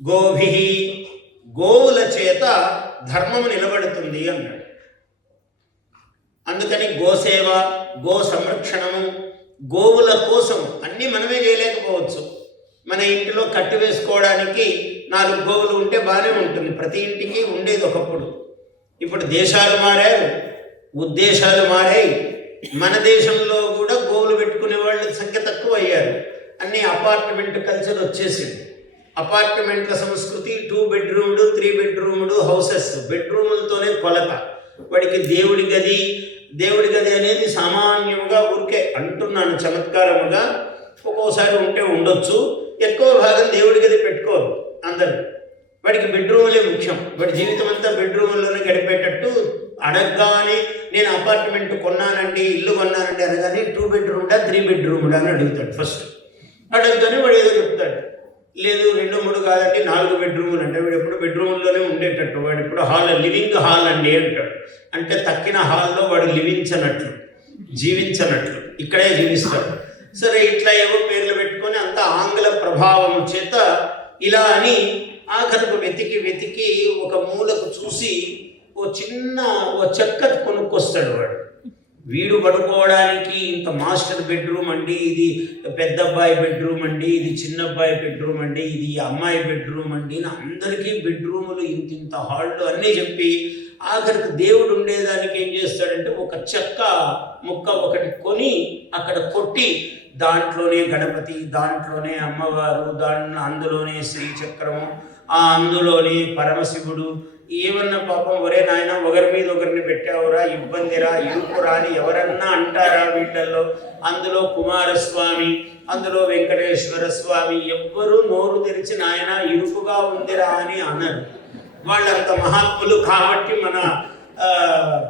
గోభి, గోవుల చేత ధర్మము నిలబడుతుంది అన్నాడు. అందుకని గోసేవ, గో సంరక్షణము, గోవుల కోసం అన్నీ మనమే చేయలేకపోవచ్చు. మన ఇంటిలో కట్టి వేసుకోవడానికి 4 గోవులు ఉంటే బాగానే ఉంటుంది, ప్రతి ఇంటికి ఉండేది ఒకప్పుడు. ఇప్పుడు దేశాలు మారారు, ఉద్దేశాలు మారాయి. మన దేశంలో కూడా గోవులు పెట్టుకునే వాళ్ళ సంఖ్య తక్కువ అయ్యారు. అన్ని అపార్ట్మెంట్ కల్చర్ వచ్చేసింది. అపార్ట్మెంట్ల సంస్కృతి 2 బెడ్రూమ్లు 3 బెడ్రూమ్లు హౌసెస్, బెడ్రూములతోనే కొలత. వాడికి దేవుడి గది అనేది సామాన్యంగా ఊరికే అంటున్నాను చమత్కారముగా, ఒక్కోసారి ఉంటే ఉండొచ్చు, ఎక్కువ భాగం దేవుడి గది పెట్టుకోరు అందరూ. వాడికి బెడ్రూములే ముఖ్యం. వాడి జీవితం అంతా బెడ్రూముల్లోనే గడిపేటట్టు. అడగగానే నేను అపార్ట్మెంట్ కొన్నానండి, ఇల్లు కొన్నానండి అనగానే 2 బెడ్రూమ్డా 3 బెడ్రూమ్డా అని అడుగుతాడు ఫస్ట్. అడగగానే వాడు ఏదో చెప్తాడు, లేదు 2, 3 కాదండి 4 బెడ్రూములు అంటే. వాడు ఎప్పుడు బెడ్రూమ్లోనే ఉండేటట్టు. వాడు ఇప్పుడు లివింగ్ హాల్ అండి అంటాడు. అంటే తక్కిన హాల్లో వాడు జీవించనట్లు ఇక్కడే జీవిస్తాడు. సరే, ఇట్లా ఏవో పేర్లు పెట్టుకొని అంత ఆంగ్ల ప్రభావం చేత ఇలా అని ఆఖరికి వెతికి ఒక మూలకు చూసి ఓ చెక్క కొనుక్కొస్తాడు వాడు. వీడు పడుకోవడానికి ఇంత మాస్టర్ బెడ్రూమ్ అండి, ఇది పెద్ద అబ్బాయి బెడ్రూమ్ అండి, ఇది చిన్న అబ్బాయి బెడ్రూమ్ అండి, ఇది అమ్మాయి బెడ్రూమ్ అండి అని అందరికీ బెడ్రూములు ఇంత హాళ్ళు అన్నీ చెప్పి ఆఖరికి దేవుడు ఉండేదానికి ఏం చేస్తాడంటే ఒక చెక్క ముక్క ఒకటి కొని అక్కడ కొట్టి దాంట్లోనే గణపతి, దాంట్లోనే అమ్మవారు, అందులోనే శ్రీచక్రము, అందులోనే పరమశివుడు. ఏమన్నా పాపం, ఒరే నాయన ఒకరి మీద ఒకరిని పెట్టావురా, ఇబ్బందిరా, ఇరుకురా అని ఎవరన్నా అంటారా వీళ్ళల్లో? అందులో కుమారస్వామి, అందులో వెంకటేశ్వర స్వామి, ఎవ్వరూ నోరు తెరిచి నాయన ఇరుకుగా ఉందిరా అని అనరు. వాళ్ళంత మహాత్ములు కాబట్టి మన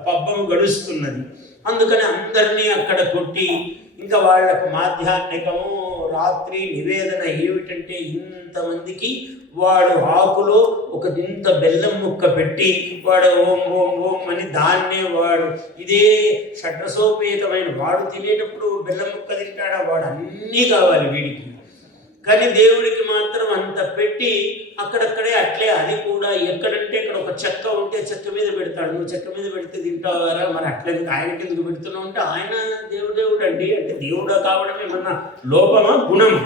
పబ్బం గడుస్తున్నది. అందుకని అందరినీ అక్కడ కొట్టి, ఇంకా వాళ్లకు మాధ్యాహ్నికము రాత్రి నివేదన ఏమిటంటే ఇంతమందికి వాడు ఆకులో ఒక ఇంత బెల్లం ముక్క పెట్టి వాడు ఓం ఓం ఓం అని దాన్నే వాడు ఇదే షడ్రసోపేతమైన వాడు తినేటప్పుడు బెల్లం ముక్క తింటాడా? వాడు అన్నీ కావాలి వీడికి. కానీ దేవుడికి మాత్రం అంత పెట్టి అక్కడక్కడే అట్లే. అది కూడా ఎక్కడంటే ఇక్కడ ఒక చెక్క ఉంటే చెక్క మీద పెడతాడు. నువ్వు చెక్క మీద పెడితే తింటావారా? మరి అట్లా ఆయనకి ఎందుకు పెడుతున్నావు అంటే ఆయన దేవుడు అండి అంటే దేవుడా కావడం ఏమన్నా లోపమా గుణమా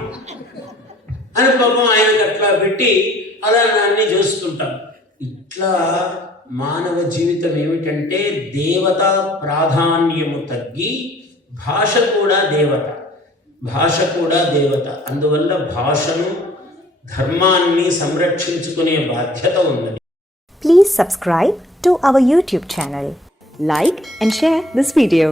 అని పాపం ఆయనకు అట్లా పెట్టి అలా అన్నీ చేస్తుంటాం. ఇట్లా మానవ జీవితం ఏమిటంటే దేవత ప్రాధాన్యము తగ్గి భాష కూడా దేవత. అందువల్ల భాషను, ధర్మాన్ని సంరక్షించుకునే బాధ్యత ఉన్నది. Please subscribe to our YouTube channel. Like and share this video.